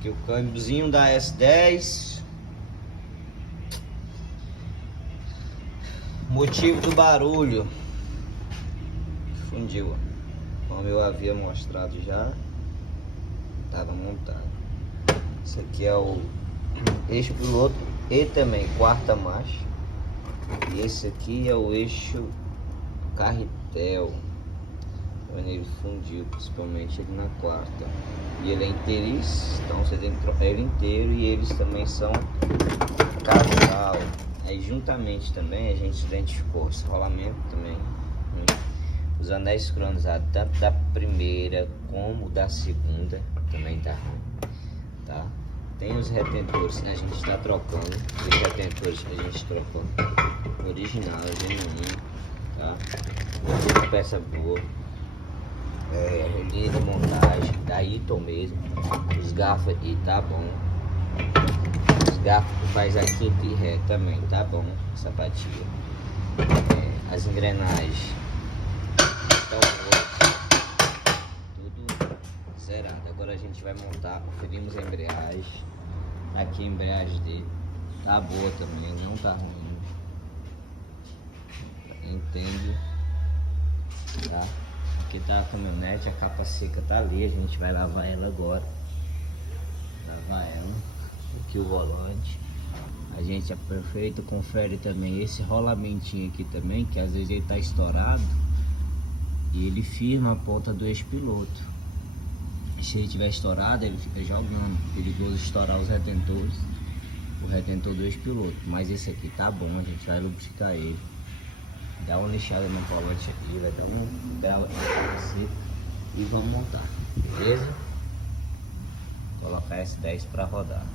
Aqui o câmbiozinho da S10. Motivo do barulho. Fundiu, ó. Como eu havia mostrado já, estava montado. Esse aqui é o eixo piloto e também quarta marcha. E esse aqui é o eixo carretel. Ele fundiu, principalmente ele na quarta. E ele é inteiriço, então você tem que trocar ele inteiro. E eles também são casal. Aí juntamente também a gente identificou esse rolamento também, os anéis sincronizados tanto da primeira como da segunda também tá ruim, tá? Tem os retentores que a gente está trocando, os retentores que a gente trocou original, genuíno, tá? Uma peça boa, linha de montagem da Ito mesmo. Os garfos aqui tá bom, os garfos que faz a quinta e ré também tá bom, sapatia. As engrenagens estão tudo zerado. Agora a gente vai montar, conferimos a embreagem. Aqui a embreagem dele tá boa também, não tá ruim. Entende? Tá? Aqui tá a caminhonete, a capa seca tá ali, a gente vai lavar ela agora. Lavar ela. Aqui o volante. A gente aproveita, confere também esse rolamentinho aqui também, que às vezes ele tá estourado e ele firma a ponta do eixo piloto. Se ele tiver estourado, ele fica jogando, perigoso estourar os retentores, o retentor do eixo piloto. Mas esse aqui tá bom, a gente vai lubrificar ele, dá uma lixada no volante aqui, vai dar um belo aqui e vamos montar, beleza? Colocar S10 para rodar.